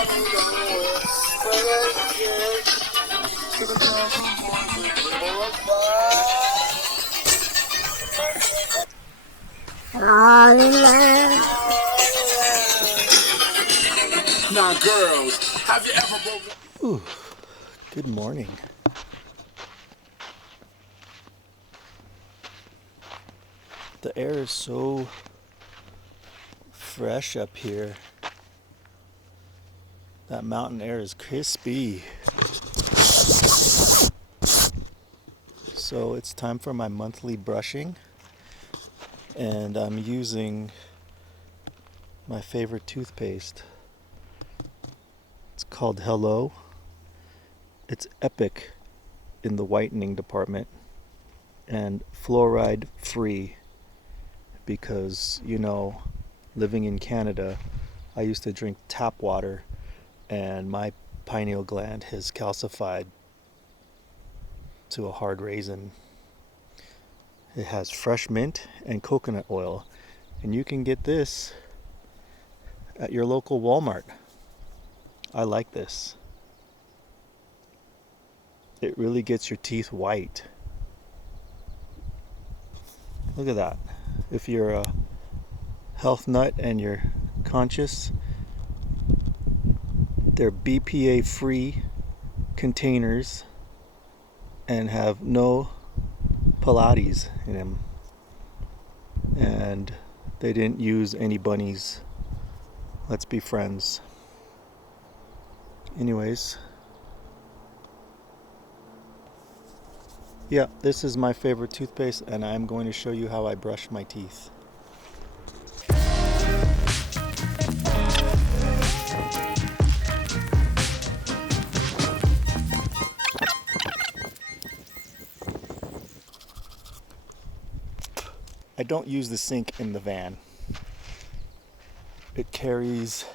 Now, girls, have you ever broken? Ooh, good morning. The air is so fresh up here. That mountain air is crispy. So it's time for my monthly brushing, and I'm using my favorite toothpaste. It's called Hello. It's epic in the whitening department and fluoride free because, living in Canada, I used to drink tap water and my pineal gland has calcified to a hard raisin. It has fresh mint and coconut oil, and you can get this at your local Walmart. I like this. It really gets your teeth white. Look at that. If you're a health nut and you're conscious, they're BPA free containers and have no Pilates in them. And they didn't use any bunnies. Let's be friends. Anyways. Yeah, this is my favorite toothpaste, and I'm going to show you how I brush my teeth. I don't use the sink in the van. It carries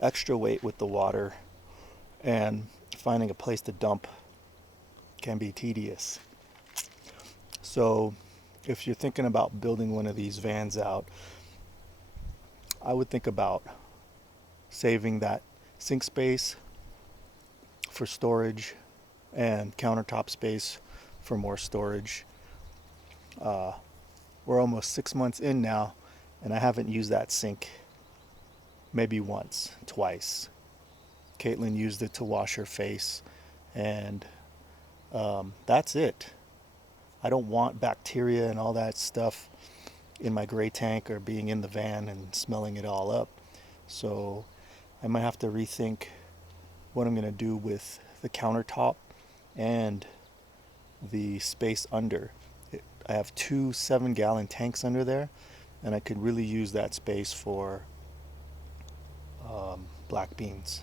extra weight with the water, and finding a place to dump can be tedious. So if you're thinking about building one of these vans out, I would think about saving that sink space for storage and countertop space for more storage. We're almost 6 months in now, and I haven't used that sink maybe once, twice. Caitlin used it to wash her face, and that's it. I don't want bacteria and all that stuff in my gray tank or being in the van and smelling it all up. So I might have to rethink what I'm going to do with the countertop and the space under. I have 2 7-gallon tanks under there, and I could really use that space for black beans.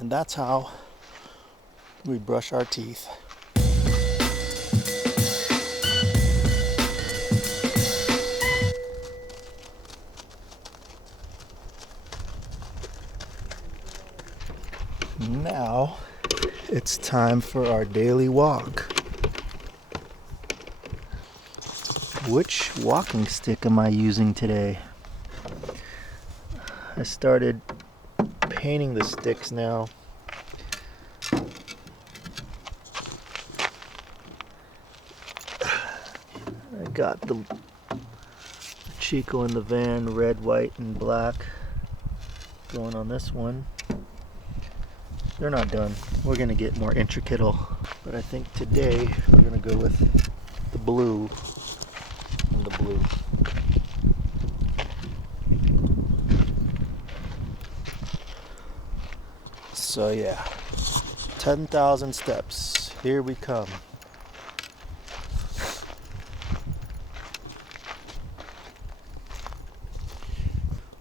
And that's how we brush our teeth. Now it's time for our daily walk. Which walking stick am I using today? I started painting the sticks now. I got the CHICO in the van, red, white, and black, going on this one. They're not done. We're gonna get more intricate, but I think today we're gonna go with the blue and the blue. So yeah, 10,000 steps. Here we come.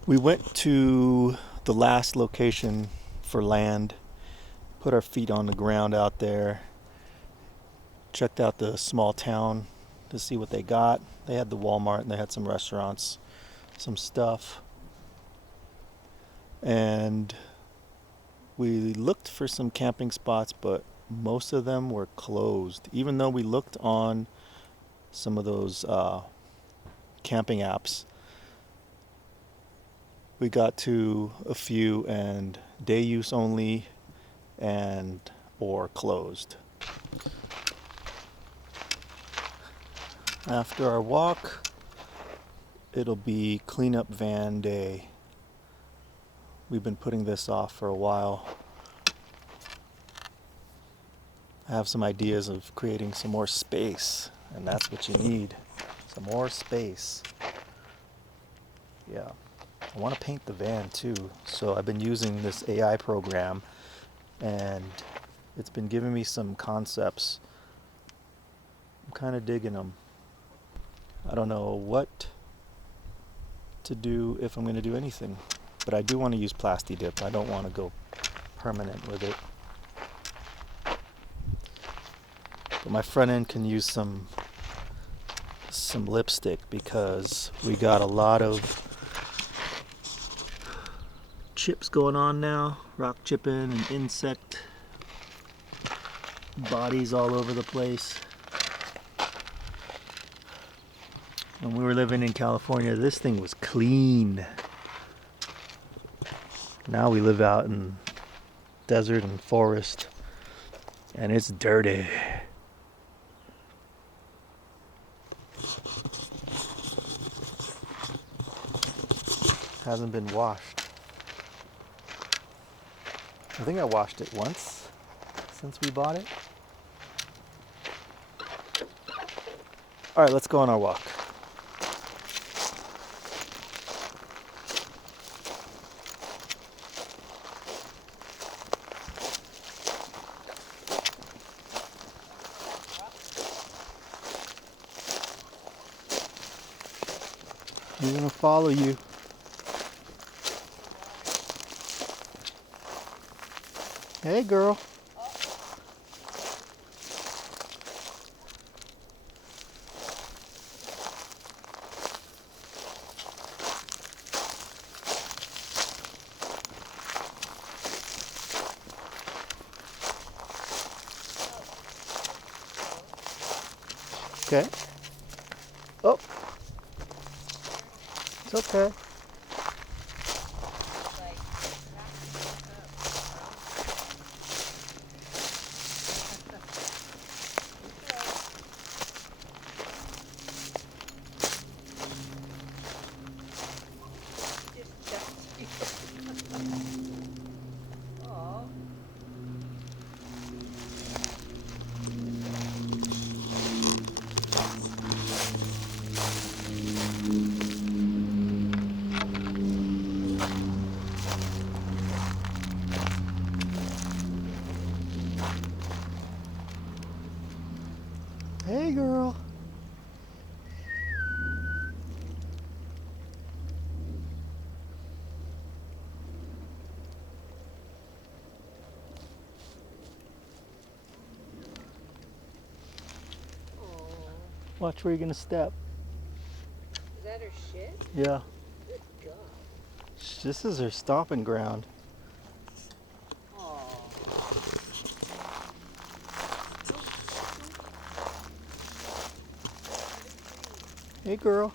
We went to the last location for land, put our feet on the ground out there, checked out the small town to see what they got. They had the Walmart and they had some restaurants, some stuff. And we looked for some camping spots, but most of them were closed. Even though we looked on some of those camping apps, we got to a few and day use only and or closed. After our walk, it'll be cleanup van day. We've been putting this off for a while. I have some ideas of creating some more space, and that's what you need. Some more space. Yeah. I want to paint the van too, so I've been using this AI program, and it's been giving me some concepts. I'm kind of digging them. I don't know what to do if I'm going to do anything, but I do want to use Plasti Dip. I don't want to go permanent with it. But my front end can use some lipstick because we got a lot of chips going on now, rock chipping and insect bodies all over the place. When we were living in California, this thing was clean. Now we live out in desert and forest, and it's dirty. Hasn't been washed. I think I washed it once since we bought it. All right, let's go on our walk. I'm gonna follow you. Hey, girl. Okay. Oh. It's okay. Hey, girl. Watch where you're gonna step. Is that her shit? Yeah. Good God. This is her stomping ground. Aw. Hey, girl.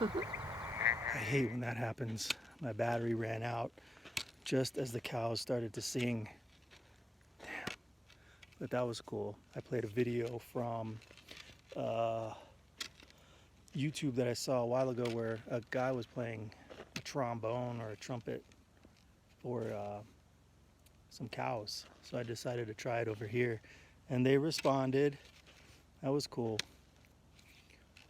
I hate when that happens. My battery ran out just as the cows started to sing. Damn. But that was cool. I played a video from YouTube that I saw a while ago where a guy was playing a trombone or a trumpet for some cows. So I decided to try it over here. And they responded. That was cool.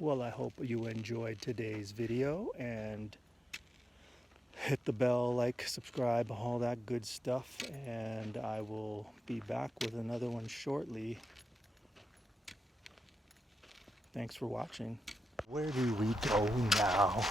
Well, I hope you enjoyed today's video and hit the bell, like, subscribe, all that good stuff. And I will be back with another one shortly. Thanks for watching. Where do we go now?